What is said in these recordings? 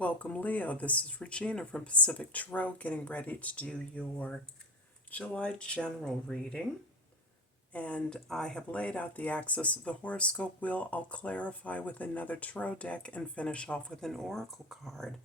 Welcome, Leo. This is Regina from Pacific Tarot, getting ready to do your July general reading. And I have laid out the axis of the horoscope wheel. I'll clarify with another tarot deck and finish off with an oracle card.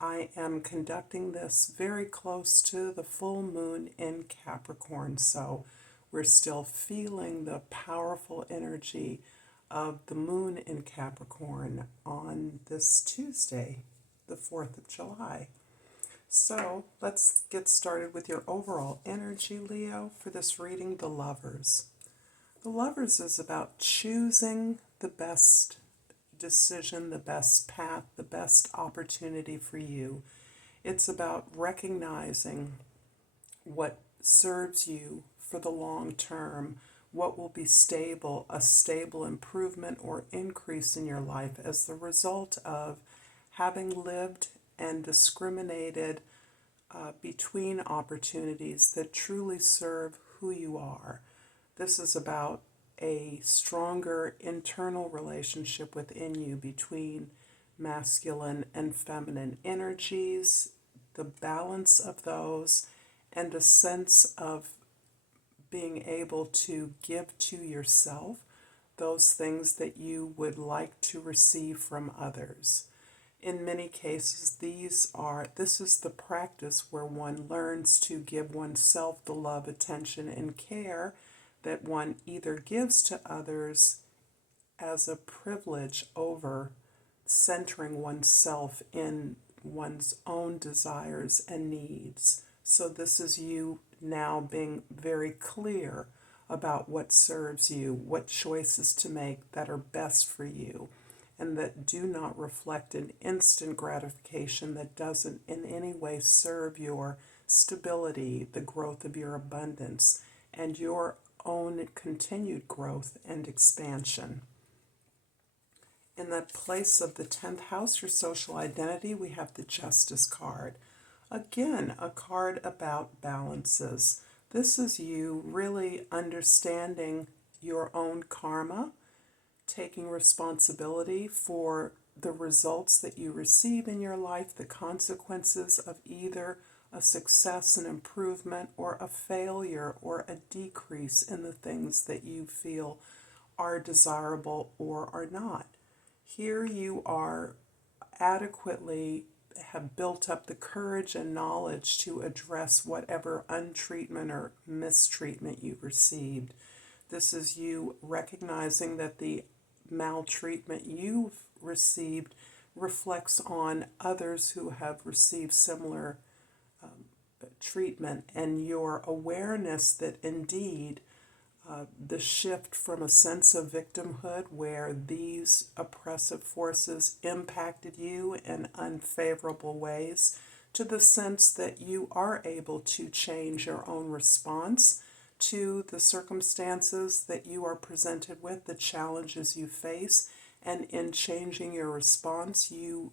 I am conducting this very close to the full moon in Capricorn, so we're still feeling the powerful energy of the moon in Capricorn on this Tuesday, the 4th of July. So let's get started with your overall energy, Leo, for this reading, the Lovers. The Lovers is about choosing the best decision, the best path, the best opportunity for you. It's about recognizing what serves you for the long term, what will be stable, a stable improvement or increase in your life as the result of having lived and discriminated between opportunities that truly serve who you are. This is about a stronger internal relationship within you between masculine and feminine energies, the balance of those, and a sense of being able to give to yourself those things that you would like to receive from others. In many cases, this is the practice where one learns to give oneself the love, attention, and care that one either gives to others as a privilege over centering oneself in one's own desires and needs. So this is you now being very clear about what serves you, what choices to make that are best for you, and that do not reflect an instant gratification that doesn't in any way serve your stability, the growth of your abundance, and your own continued growth and expansion. In the place of the 10th house, your social identity, we have the Justice card. Again, a card about balances. This is you really understanding your own karma, taking responsibility for the results that you receive in your life, the consequences of either a success, an improvement, or a failure, or a decrease in the things that you feel are desirable or are not. Here you are adequately have built up the courage and knowledge to address whatever untreatment or mistreatment you've received. This is you recognizing that the maltreatment you've received reflects on others who have received similar treatment, and your awareness that indeed the shift from a sense of victimhood where these oppressive forces impacted you in unfavorable ways to the sense that you are able to change your own response to the circumstances that you are presented with, the challenges you face, and in changing your response, you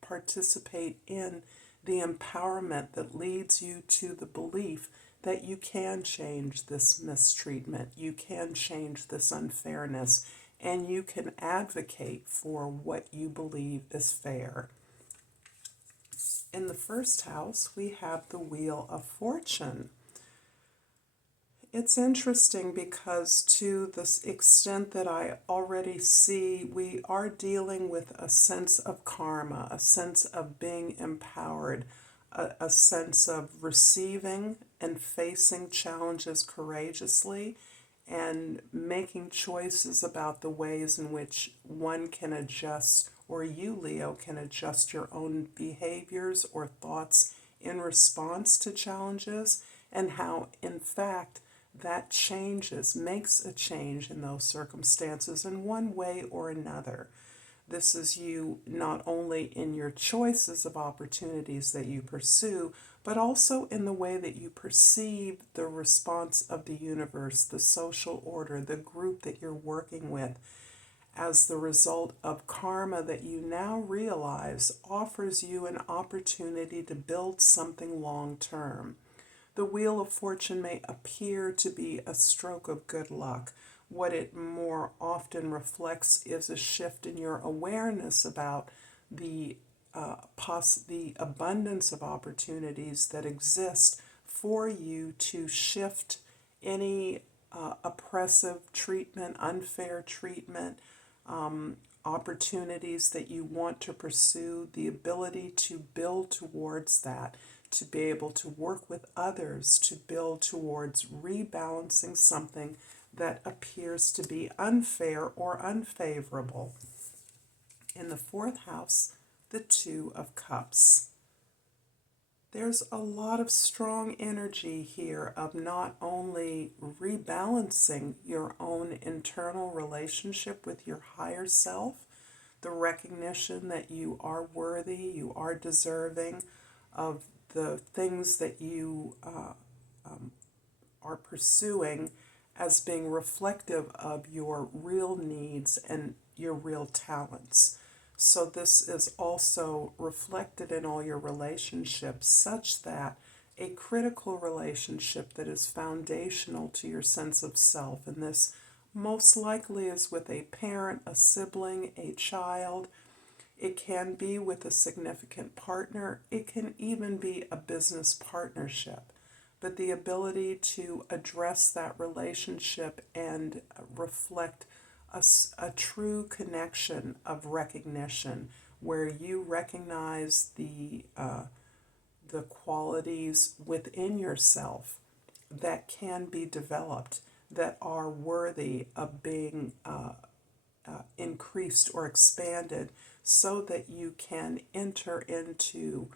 participate in the empowerment that leads you to the belief that you can change this mistreatment, you can change this unfairness, and you can advocate for what you believe is fair. In the first house, we have the Wheel of Fortune. It's interesting because to the extent that I already see, we are dealing with a sense of karma, a sense of being empowered, a sense of receiving and facing challenges courageously and making choices about the ways in which one can adjust, or you, Leo, can adjust your own behaviors or thoughts in response to challenges, and how, in fact, that makes a change in those circumstances in one way or another. This is you not only in your choices of opportunities that you pursue, but also in the way that you perceive the response of the universe, the social order, the group that you're working with, as the result of karma that you now realize offers you an opportunity to build something long term. The Wheel of Fortune may appear to be a stroke of good luck. What it more often reflects is a shift in your awareness about the the abundance of opportunities that exist for you to shift any oppressive treatment, unfair treatment, opportunities that you want to pursue, the ability to build towards that, to be able to work with others, to build towards rebalancing something that appears to be unfair or unfavorable. In the fourth house, the Two of Cups. There's a lot of strong energy here of not only rebalancing your own internal relationship with your higher self, the recognition that you are worthy, you are deserving of the things that you are pursuing as being reflective of your real needs and your real talents. So this is also reflected in all your relationships, such that a critical relationship that is foundational to your sense of self, and this most likely is with a parent, a sibling, a child. It can be with a significant partner. It can even be a business partnership. But the ability to address that relationship and reflect a true connection of recognition, where you recognize the qualities within yourself that can be developed, that are worthy of being increased or expanded, so that you can enter into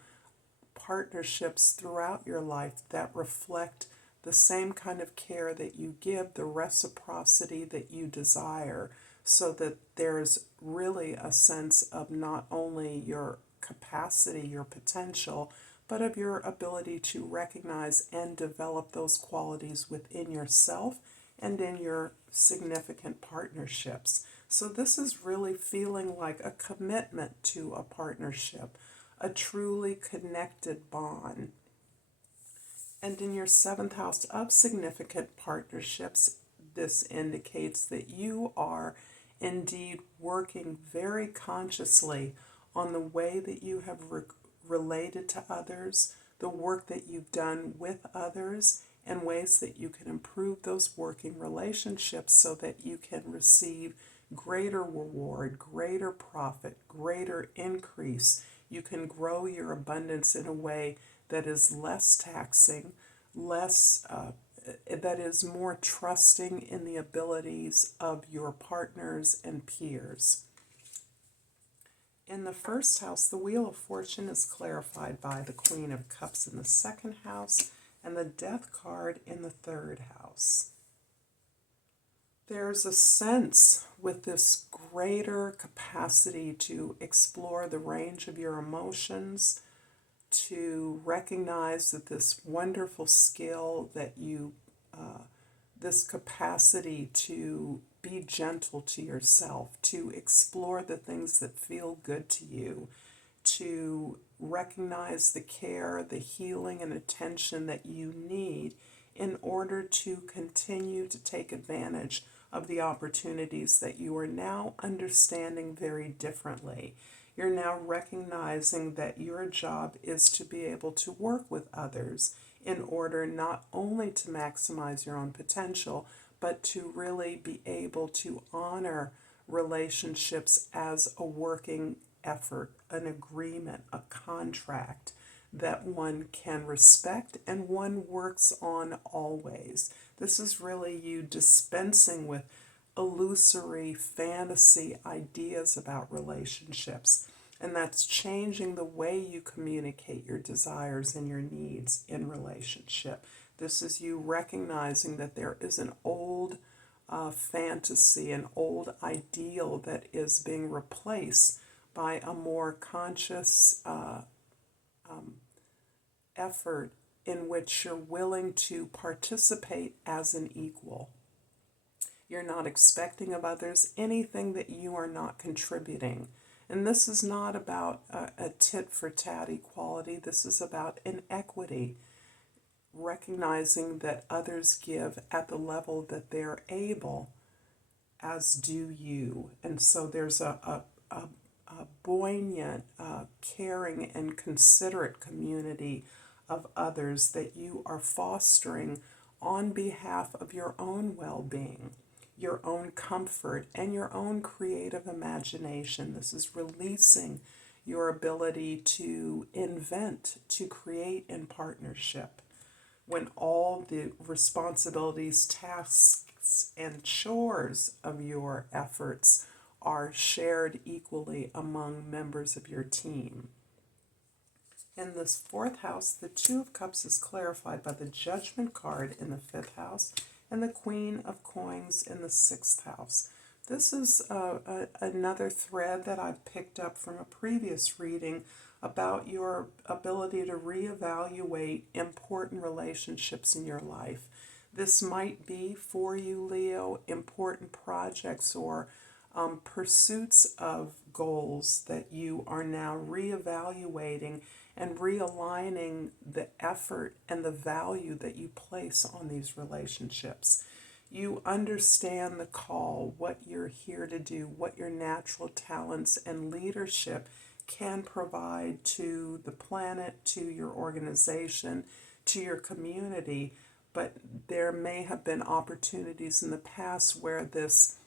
partnerships throughout your life that reflect the same kind of care that you give, the reciprocity that you desire, so that there's really a sense of not only your capacity, your potential, but of your ability to recognize and develop those qualities within yourself and in your significant partnerships. So this is really feeling like a commitment to a partnership, a truly connected bond. And in your seventh house of significant partnerships, this indicates that you are indeed working very consciously on the way that you have related to others, the work that you've done with others, and ways that you can improve those working relationships so that you can receive greater reward, greater profit, greater increase. You can grow your abundance in a way that is less taxing, that is more trusting in the abilities of your partners and peers. In the first house, the Wheel of Fortune is clarified by the Queen of Cups in the second house and the Death card in the third house. There's a sense with this greater capacity to explore the range of your emotions, to recognize that this wonderful skill that you, this capacity to be gentle to yourself, to explore the things that feel good to you, to recognize the care, the healing, and attention that you need in order to continue to take advantage of the opportunities that you are now understanding very differently. You're now recognizing that your job is to be able to work with others in order not only to maximize your own potential, but to really be able to honor relationships as a working effort, an agreement, a contract that one can respect and one works on always. This is really you dispensing with illusory fantasy ideas about relationships. And that's changing the way you communicate your desires and your needs in relationship. This is you recognizing that there is an old fantasy, an old ideal that is being replaced by a more conscious effort in which you're willing to participate as an equal. You're not expecting of others anything that you are not contributing. And this is not about a tit-for-tat equality. This is about an equity, recognizing that others give at the level that they're able, as do you. And so there's a poignant, caring, and considerate community of others that you are fostering on behalf of your own well-being, your own comfort, and your own creative imagination. This is releasing your ability to invent, to create in partnership. When all the responsibilities, tasks, and chores of your efforts are shared equally among members of your team. In this fourth house, the Two of Cups is clarified by the Judgment card in the fifth house and the Queen of Coins in the sixth house. This is another thread that I've picked up from a previous reading about your ability to reevaluate important relationships in your life. This might be for you, Leo, important projects or pursuits of goals that you are now reevaluating and realigning the effort and the value that you place on these relationships. You understand the call, what you're here to do, what your natural talents and leadership can provide to the planet, to your organization, to your community. But there may have been opportunities in the past where this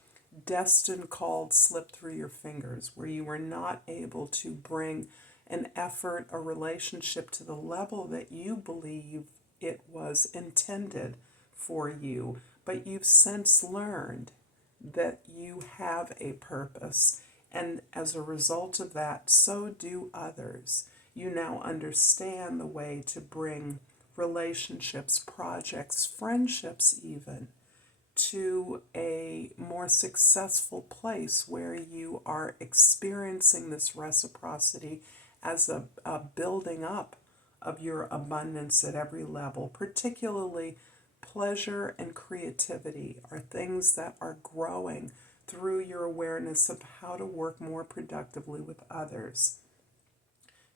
destined call slipped through your fingers, where you were not able to bring an effort, a relationship to the level that you believe it was intended for you. But you've since learned that you have a purpose, and as a result of that, so do others. You now understand the way to bring relationships, projects, friendships even, to a more successful place where you are experiencing this reciprocity as a building up of your abundance at every level. Particularly pleasure and creativity are things that are growing through your awareness of how to work more productively with others.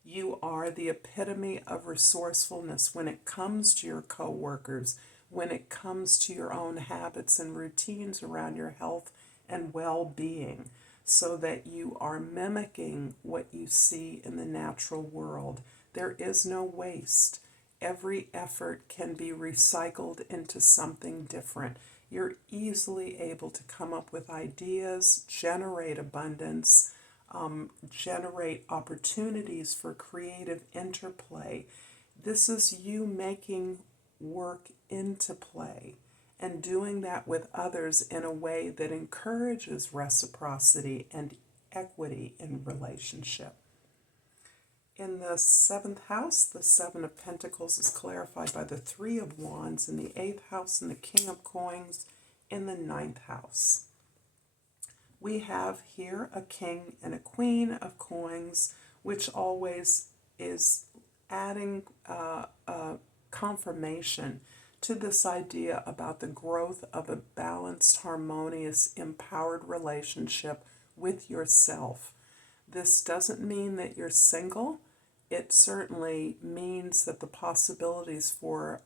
You are the epitome of resourcefulness when it comes to your coworkers, when it comes to your own habits and routines around your health and well-being, so that you are mimicking what you see in the natural world. There is no waste. Every effort can be recycled into something different. You're easily able to come up with ideas, generate abundance, generate opportunities for creative interplay. This is you making work into play and doing that with others in a way that encourages reciprocity and equity in relationship. In the seventh house, the Seven of Pentacles is clarified by the Three of Wands in the eighth house and the King of Coins in the ninth house. We have here a King and a Queen of Coins, which always is adding confirmation to this idea about the growth of a balanced, harmonious, empowered relationship with yourself. This doesn't mean that you're single. It certainly means that the possibilities for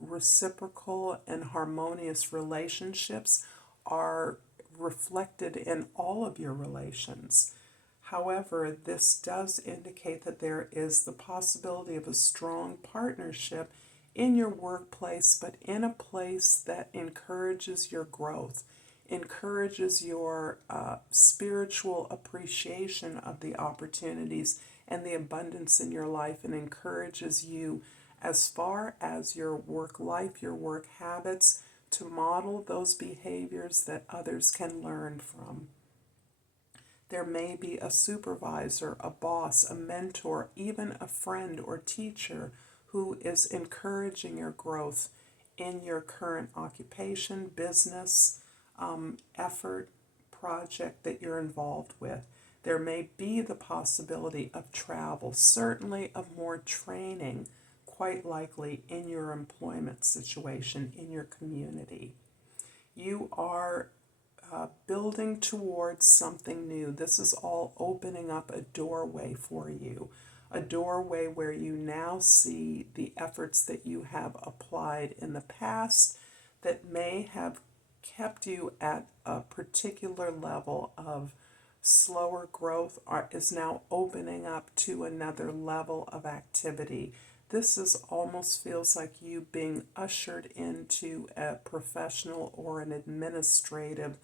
reciprocal and harmonious relationships are reflected in all of your relations. However, this does indicate that there is the possibility of a strong partnership in your workplace, but in a place that encourages your growth, encourages your spiritual appreciation of the opportunities and the abundance in your life, and encourages you, as far as your work life, your work habits, to model those behaviors that others can learn from. There may be a supervisor, a boss, a mentor, even a friend or teacher who is encouraging your growth in your current occupation, business, effort, project that you're involved with. There may be the possibility of travel, certainly of more training, quite likely in your employment situation, in your community. You are building towards something new. This is all opening up a doorway for you, a doorway where you now see the efforts that you have applied in the past that may have kept you at a particular level of slower growth is now opening up to another level of activity. This is almost feels like you being ushered into a professional or an administrative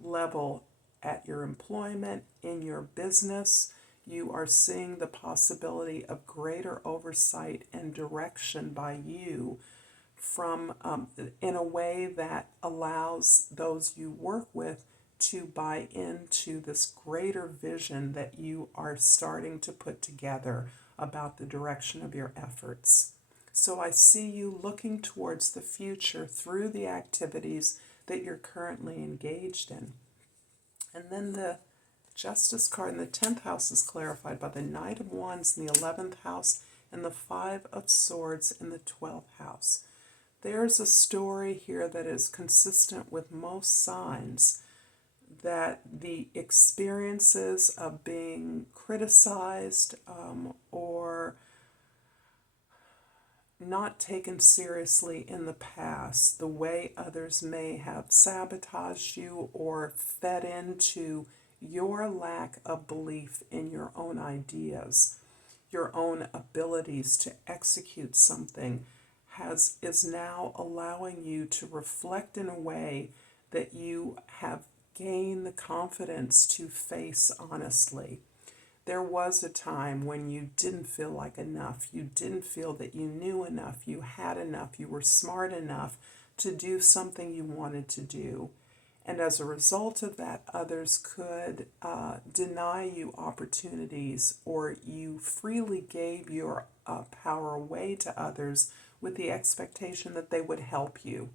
level at your employment, in your business. You are seeing the possibility of greater oversight and direction by you from in a way that allows those you work with to buy into this greater vision that you are starting to put together about the direction of your efforts. So I see you looking towards the future through the activities that you're currently engaged in. And then the Justice card in the 10th house is clarified by the Knight of Wands in the 11th house and the Five of Swords in the 12th house. There's a story here that is consistent with most signs, that the experiences of being criticized or not taken seriously in the past, the way others may have sabotaged you or fed into your lack of belief in your own ideas, your own abilities to execute something, is now allowing you to reflect in a way that you have gained the confidence to face honestly. There was a time when you didn't feel like enough. You didn't feel that you knew enough, you had enough, you were smart enough to do something you wanted to do. And as a result of that, others could deny you opportunities, or you freely gave your power away to others with the expectation that they would help you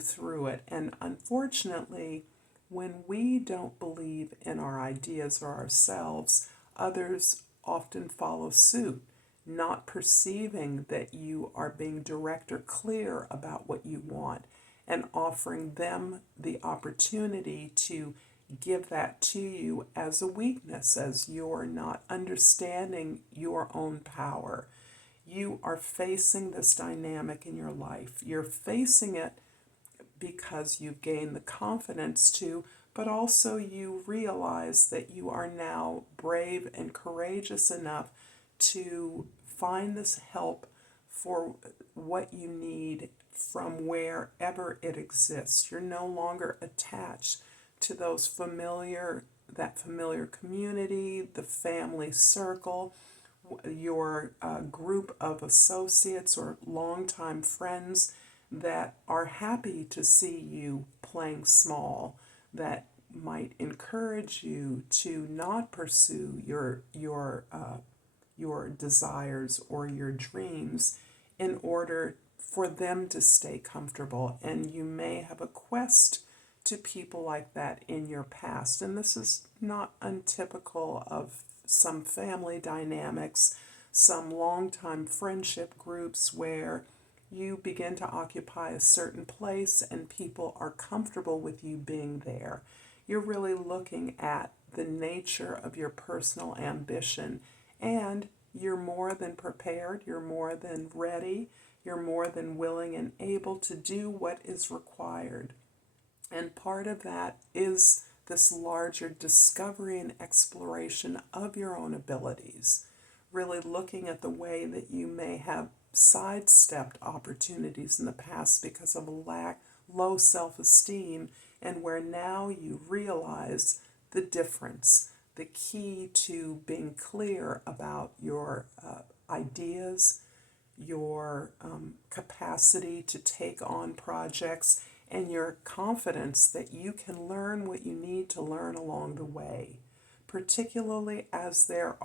through it. And unfortunately, when we don't believe in our ideas or ourselves, others often follow suit, not perceiving that you are being direct or clear about what you want, and offering them the opportunity to give that to you as a weakness, as you're not understanding your own power. You are facing this dynamic in your life. You're facing it because you've gained the confidence to, but also you realize that you are now brave and courageous enough to find this help for what you need from wherever it exists. You're no longer attached to that familiar community, the family circle, your group of associates or longtime friends that are happy to see you playing small, that might encourage you to not pursue your desires or your dreams in order for them to stay comfortable. And you may have a quest to people like that in your past. And this is not untypical of some family dynamics, some long-time friendship groups where you begin to occupy a certain place and people are comfortable with you being there. You're really looking at the nature of your personal ambition, and you're more than prepared, you're more than ready, you're more than willing and able to do what is required. And part of that is this larger discovery and exploration of your own abilities, really looking at the way that you may have sidestepped opportunities in the past because of low self-esteem, and where now you realize the difference, the key to being clear about your ideas, your capacity to take on projects, and your confidence that you can learn what you need to learn along the way, particularly as there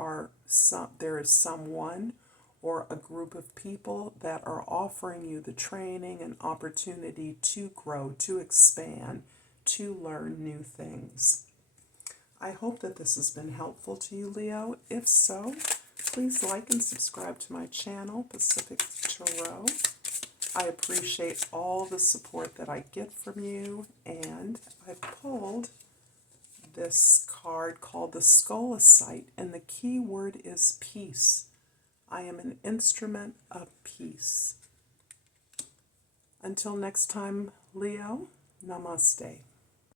is someone or a group of people that are offering you the training and opportunity to grow, to expand, to learn new things. I hope that this has been helpful to you, Leo. If so, please like and subscribe to my channel, Pacific Tarot. I appreciate all the support that I get from you, and I've pulled this card called the Skolosite, and the key word is peace. I am an instrument of peace. Until next time, Leo, Namaste.